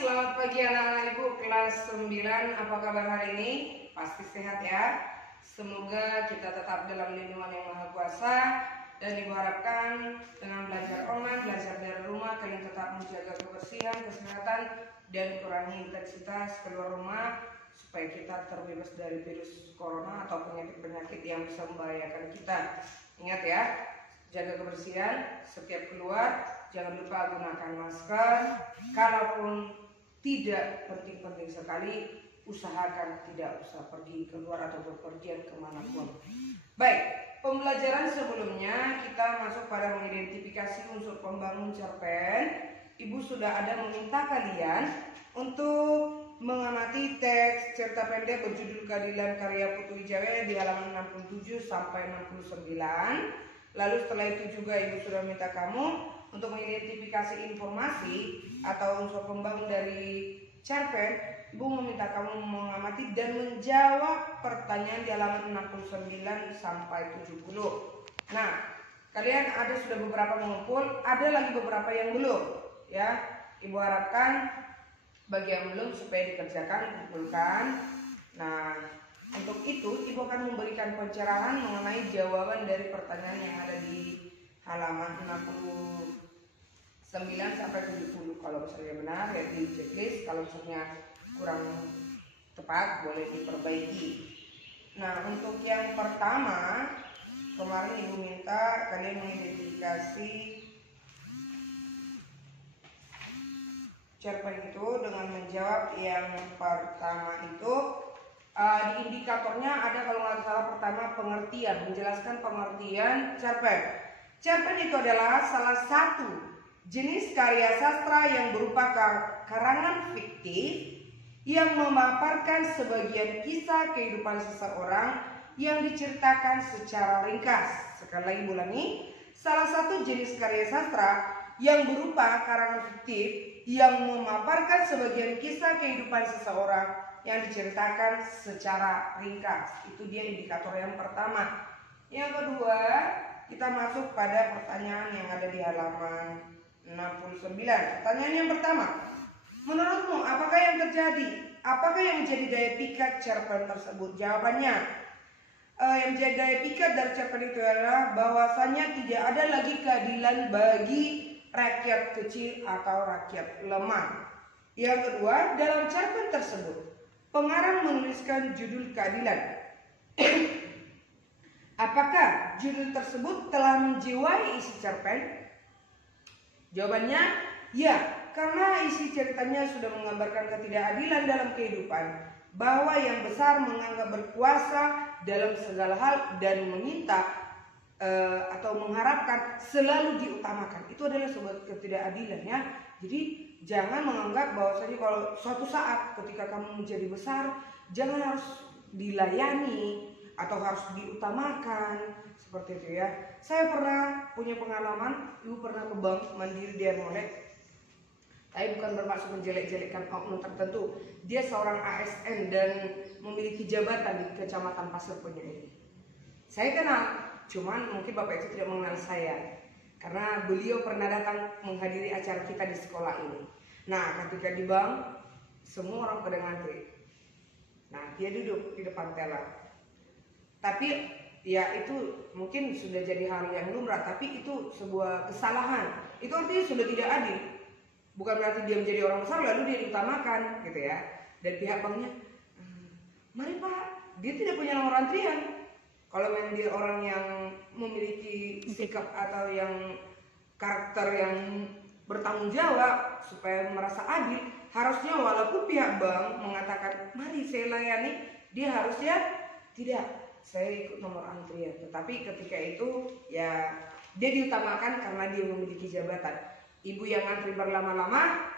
selamat pagi anak-anak ibu kelas 9. Apa kabar hari ini? Pasti sehat ya. Semoga kita tetap dalam lindungan yang Maha Kuasa. Dan ibu harapkan dengan belajar online, belajar dari rumah, kalian tetap menjaga kebersihan, kesehatan, dan kurangi intensitas keluar rumah supaya kita terbebas dari virus corona atau penyakit-penyakit yang bisa membahayakan kita. Ingat ya, jaga kebersihan setiap keluar, jangan lupa gunakan masker. Kalaupun tidak penting-penting sekali, usahakan tidak usah pergi keluar atau berpergian kemanapun. Baik, pembelajaran sebelumnya kita masuk pada mengidentifikasi unsur pembangun cerpen. Ibu sudah ada meminta kalian untuk mengamati teks cerita pendek berjudul Keadilan karya Putu Wijaya di halaman 67 sampai 69. Lalu setelah itu juga ibu sudah minta kamu untuk mengidentifikasi informasi atau unsur pembangun dari cerpen. Ibu meminta kamu mengamati dan menjawab pertanyaan di halaman 69 sampai 70. Nah, kalian ada sudah beberapa mengumpul, ada lagi beberapa yang belum, ya. Ibu harapkan bagi yang belum supaya dikerjakan, kumpulkan. Nah, untuk itu ibu akan memberikan pencerahan mengenai jawaban dari pertanyaan yang ada di halaman 69 sampai 70. Kalau misalnya benar ya di checklist, kalau misalnya kurang tepat boleh diperbaiki. Nah, untuk yang pertama, kemarin ibu minta kalian mengidentifikasi cerpen itu dengan menjawab yang pertama itu. Di indikatornya ada kalau nggak salah pertama pengertian, menjelaskan pengertian cerpen. Cerpen itu adalah salah satu jenis karya sastra yang berupa karangan fiktif yang memaparkan sebagian kisah kehidupan seseorang yang diceritakan secara ringkas. Sekali lagi ulangi, salah satu jenis karya sastra yang berupa karangan fiktif yang memaparkan sebagian kisah kehidupan seseorang yang diceritakan secara ringkas. Itu dia indikator yang pertama. Yang kedua, kita masuk pada pertanyaan yang ada di halaman 69. Pertanyaan yang pertama, menurutmu apakah yang terjadi? Apakah yang menjadi daya pikat cerpen tersebut? Jawabannya, yang menjadi daya pikat dari cerpen itu adalah bahwasanya tidak ada lagi keadilan bagi rakyat kecil atau rakyat lemah. Yang kedua, dalam cerpen tersebut pengarang menuliskan judul keadilan. Apakah judul tersebut telah menjiwai isi cerpen? Jawabannya, ya, karena isi ceritanya sudah menggambarkan ketidakadilan dalam kehidupan, bahwa yang besar menganggap berkuasa dalam segala hal dan meminta atau mengharapkan selalu diutamakan. Itu adalah sebuah ketidakadilan ya. Jadi jangan menganggap bahwasanya kalau suatu saat ketika kamu menjadi besar, jangan harus dilayani atau harus diutamakan seperti itu ya. Saya pernah punya pengalaman, ibu pernah ke Bank Mandiri di Ermolek. Tapi bukan bermaksud menjelek-jelekkan oknum tertentu. Dia seorang ASN dan memiliki jabatan di Kecamatan Pasir Penyu ini. Saya kenal, cuman mungkin bapak itu tidak mengenal saya karena beliau pernah datang menghadiri acara kita di sekolah ini. Nah, ketika di bank, semua orang pada ngantri. Nah, dia duduk di depan teller. Tapi ya itu mungkin sudah jadi hal yang lumrah, tapi itu sebuah kesalahan. Itu artinya sudah tidak adil. Bukan berarti dia menjadi orang besar lalu dia diutamakan gitu ya. Dan pihak banknya, mari pak, dia tidak punya nomor antrian. Kalau memang dia orang yang memiliki sikap atau yang karakter yang bertanggung jawab supaya merasa adil, harusnya walaupun pihak bank mengatakan mari saya layani, dia harusnya tidak, saya ikut nomor antrian. Tetapi ketika itu ya dia diutamakan karena dia memiliki jabatan. Ibu yang antri berlama-lama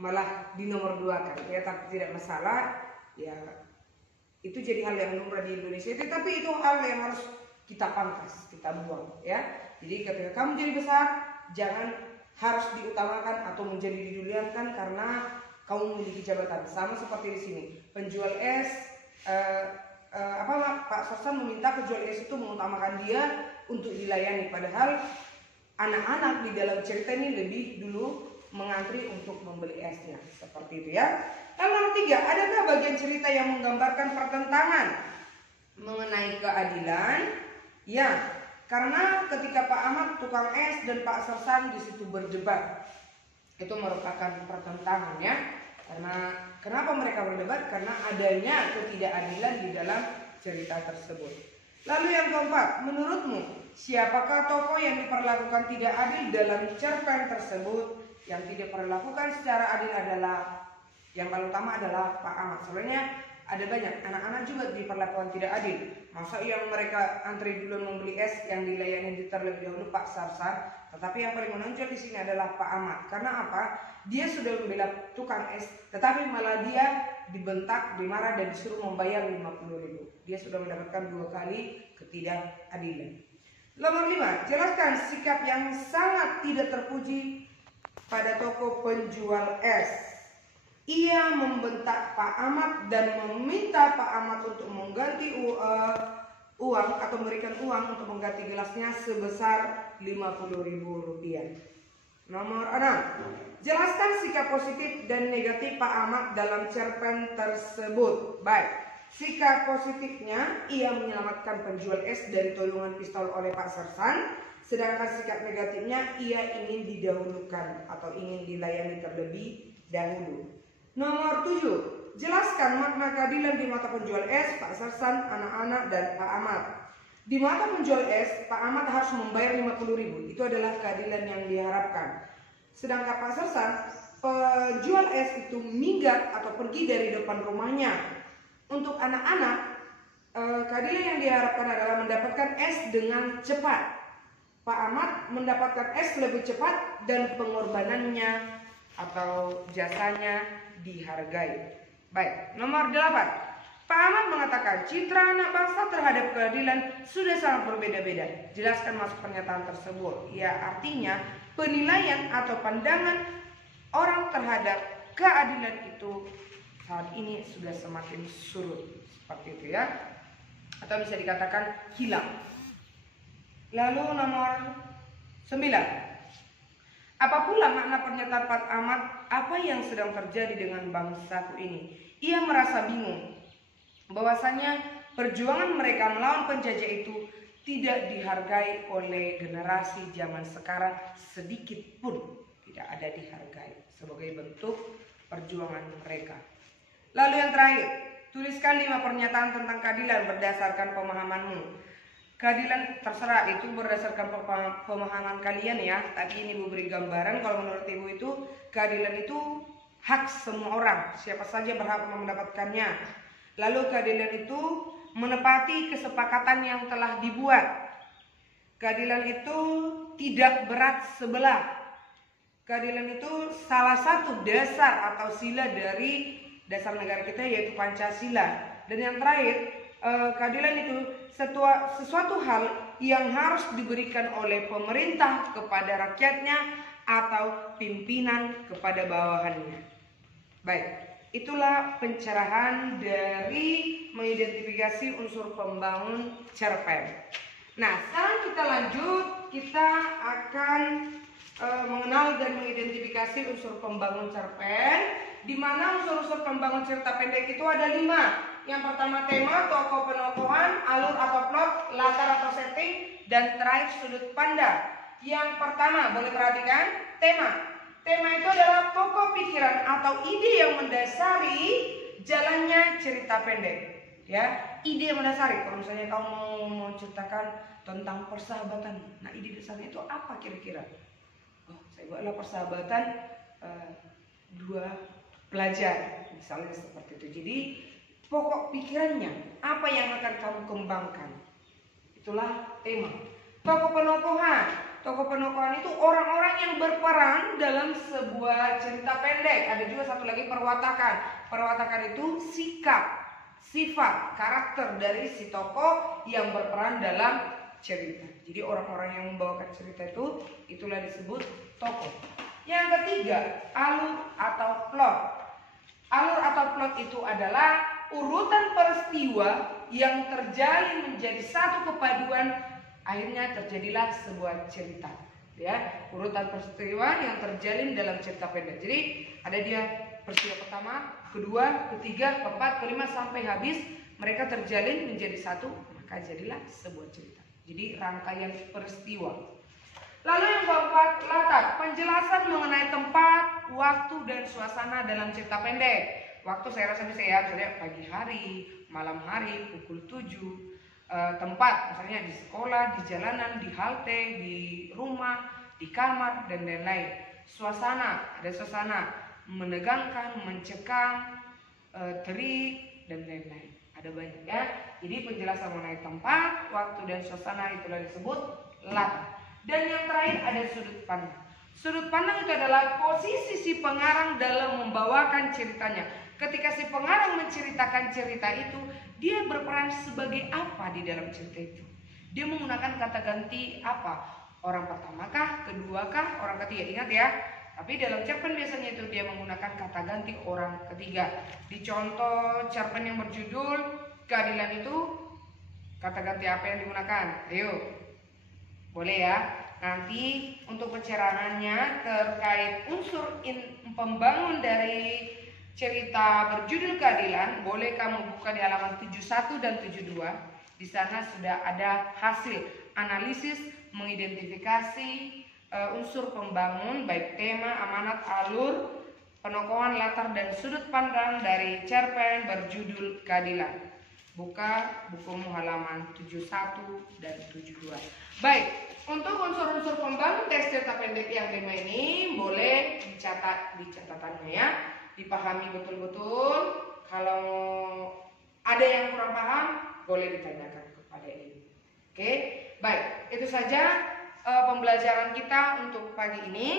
malah di nomor 2 kan ya, tapi tidak masalah ya. Itu jadi hal yang lumrah di Indonesia, tapi itu hal yang harus kita pangkas, kita buang ya. Jadi ketika kamu jadi besar, jangan harus diutamakan atau menjadi diduliankan karena kamu memiliki jabatan. Sama seperti di sini, penjual es, Pak Sosan meminta penjual es itu mengutamakan dia untuk dilayani, padahal anak-anak di dalam cerita ini lebih dulu mengantri untuk membeli esnya. Seperti itu ya. Lalu nomor 3, adakah bagian cerita yang menggambarkan pertentangan mengenai keadilan? Ya, karena ketika Pak Ahmad, tukang es, dan Pak Sersan di situ berdebat, itu merupakan pertentangan ya. Karena kenapa mereka berdebat? Karena adanya ketidakadilan di dalam cerita tersebut. Lalu yang keempat, menurutmu siapakah tokoh yang diperlakukan tidak adil dalam cerpen tersebut? Yang tidak diperlakukan secara adil adalah, yang paling utama adalah Pak Ahmad. Sebenarnya ada banyak anak-anak juga diperlakukan tidak adil. Masa yang mereka antri dulu membeli es yang dilayani terlebih dahulu Pak Sarsan, tetapi yang paling menonjol di sini adalah Pak Ahmad. Karena apa? Dia sudah membela tukang es, tetapi malah dia dibentak, dimarah, dan disuruh membayar 50.000. Dia sudah mendapatkan 2 kali ketidakadilan. Nomor 5, jelaskan sikap yang sangat tidak terpuji pada toko penjual es. Ia membentak Pak Ahmad dan meminta Pak Ahmad untuk mengganti uang atau memberikan uang untuk mengganti gelasnya sebesar 50.000 rupiah. Nomor 6, jelaskan sikap positif dan negatif Pak Ahmad dalam cerpen tersebut. Baik, sikap positifnya ia menyelamatkan penjual es dari tolongan pistol oleh Pak Sersan. Sedangkan sikap negatifnya ia ingin didahulukan atau ingin dilayani terlebih dahulu. Nomor 7, jelaskan makna keadilan di mata penjual es, Pak Sersan, anak-anak, dan Pak Ahmad. Di mata penjual es, Pak Ahmad harus membayar 50.000. Itu adalah keadilan yang diharapkan. Sedangkan Pak Sersan, penjual es itu minggat atau pergi dari depan rumahnya. Untuk anak-anak, keadilan yang diharapkan adalah mendapatkan es dengan cepat. Pak Ahmad mendapatkan es lebih cepat dan pengorbanannya atau jasanya dihargai. Baik, nomor 8. Pak Ahmad mengatakan citra anak bangsa terhadap keadilan sudah sangat berbeda-beda. Jelaskan maksud pernyataan tersebut. Ya, artinya penilaian atau pandangan orang terhadap keadilan itu saat ini sudah semakin surut. Seperti itu ya. Atau bisa dikatakan hilang. Lalu nomor 9. Apa pula makna pernyataan Pak Ahmad? Apa yang sedang terjadi dengan bangsaku ini? Ia merasa bingung bahwasanya perjuangan mereka melawan penjajah itu tidak dihargai oleh generasi zaman sekarang, sedikit pun tidak ada dihargai sebagai bentuk perjuangan mereka. Lalu yang terakhir, tuliskan 5 pernyataan tentang keadilan berdasarkan pemahamanmu. Keadilan terserah, itu berdasarkan pemahaman kalian ya. Tapi ini Ibu beri gambaran, kalau menurut Ibu itu keadilan itu hak semua orang, siapa saja berhak mendapatkannya. Lalu keadilan itu menepati kesepakatan yang telah dibuat. Keadilan itu tidak berat sebelah. Keadilan itu salah satu dasar atau sila dari dasar negara kita, yaitu Pancasila. Dan yang terakhir, keadilan itu sesuatu hal yang harus diberikan oleh pemerintah kepada rakyatnya atau pimpinan kepada bawahannya. Baik, itulah pencerahan dari mengidentifikasi unsur pembangun cerpen. Nah, sekarang kita lanjut, kita akan mengenal dan mengidentifikasi unsur pembangun cerpen, di mana unsur-unsur pembangun cerita pendek itu ada 5. Yang pertama tema, tokoh penokohan, alur atau plot, latar atau setting, dan terakhir sudut pandang. Yang pertama, boleh perhatikan tema. Tema itu adalah pokok pikiran atau ide yang mendasari jalannya cerita pendek. Ya, ide yang mendasari. Kalau misalnya kamu mau ceritakan tentang persahabatan, nah ide dasarnya itu apa kira-kira? Oh, saya buatlah persahabatan 2 pelajar, misalnya seperti itu. Jadi pokok pikirannya, apa yang akan kamu kembangkan, itulah tema. Tokoh penokohan. Tokoh penokohan itu orang-orang yang berperan dalam sebuah cerita pendek. Ada juga satu lagi perwatakan. Perwatakan itu sikap, sifat, karakter dari si tokoh yang berperan dalam cerita. Jadi orang-orang yang membawakan cerita itu, itulah disebut tokoh. Yang ketiga, alur atau plot. Alur atau plot itu adalah urutan peristiwa yang terjalin menjadi satu kepaduan, akhirnya terjadilah sebuah cerita. ya, urutan peristiwa yang terjalin dalam cerita pendek. Jadi ada dia peristiwa pertama, kedua, ketiga, keempat, kelima sampai habis, mereka terjalin menjadi satu, maka jadilah sebuah cerita. Jadi rangkaian peristiwa. Lalu yang keempat, latar, penjelasan mengenai tempat, waktu dan suasana dalam cerita pendek. Waktu saya rasa bisa ya, misalnya pagi hari, malam hari, pukul 7. Tempat, misalnya di sekolah, di jalanan, di halte, di rumah, di kamar, dan lain-lain. Suasana, ada suasana menegangkan, mencekam, terik, dan lain-lain. Ada banyak ya. Jadi penjelasan mengenai tempat, waktu, dan suasana itulah disebut latar. Dan yang terakhir ada sudut pandang. Sudut pandang itu adalah posisi si pengarang dalam membawakan ceritanya. Ketika si pengarang menceritakan cerita itu, dia berperan sebagai apa di dalam cerita itu? Dia menggunakan kata ganti apa? Orang pertamakah, keduakah, orang ketiga? Ingat ya. Tapi dalam cerpen biasanya itu dia menggunakan kata ganti orang ketiga. Di contoh cerpen yang berjudul Keadilan itu, kata ganti apa yang digunakan? Ayo, boleh ya. Nanti untuk pencerahannya terkait unsur pembangun dari cerita berjudul Keadilan, boleh kamu buka di halaman 71 dan 72. Di sana sudah ada hasil analisis mengidentifikasi unsur pembangun baik tema, amanat, alur, penokohan, latar, dan sudut pandang dari cerpen berjudul Keadilan. Buka bukumu halaman 71 dan 72. Baik, untuk unsur-unsur pembangun teks cerita pendek yang 5 ini boleh dicatat di catatannya ya. Dipahami betul-betul. Kalau ada yang kurang paham, boleh ditanyakan kepada ini. Oke, baik. Itu saja pembelajaran kita untuk pagi ini.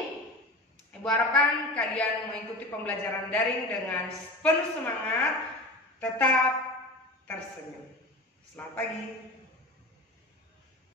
Ibu harapkan kalian mengikuti pembelajaran daring dengan penuh semangat, tetap tersenyum. Selamat pagi.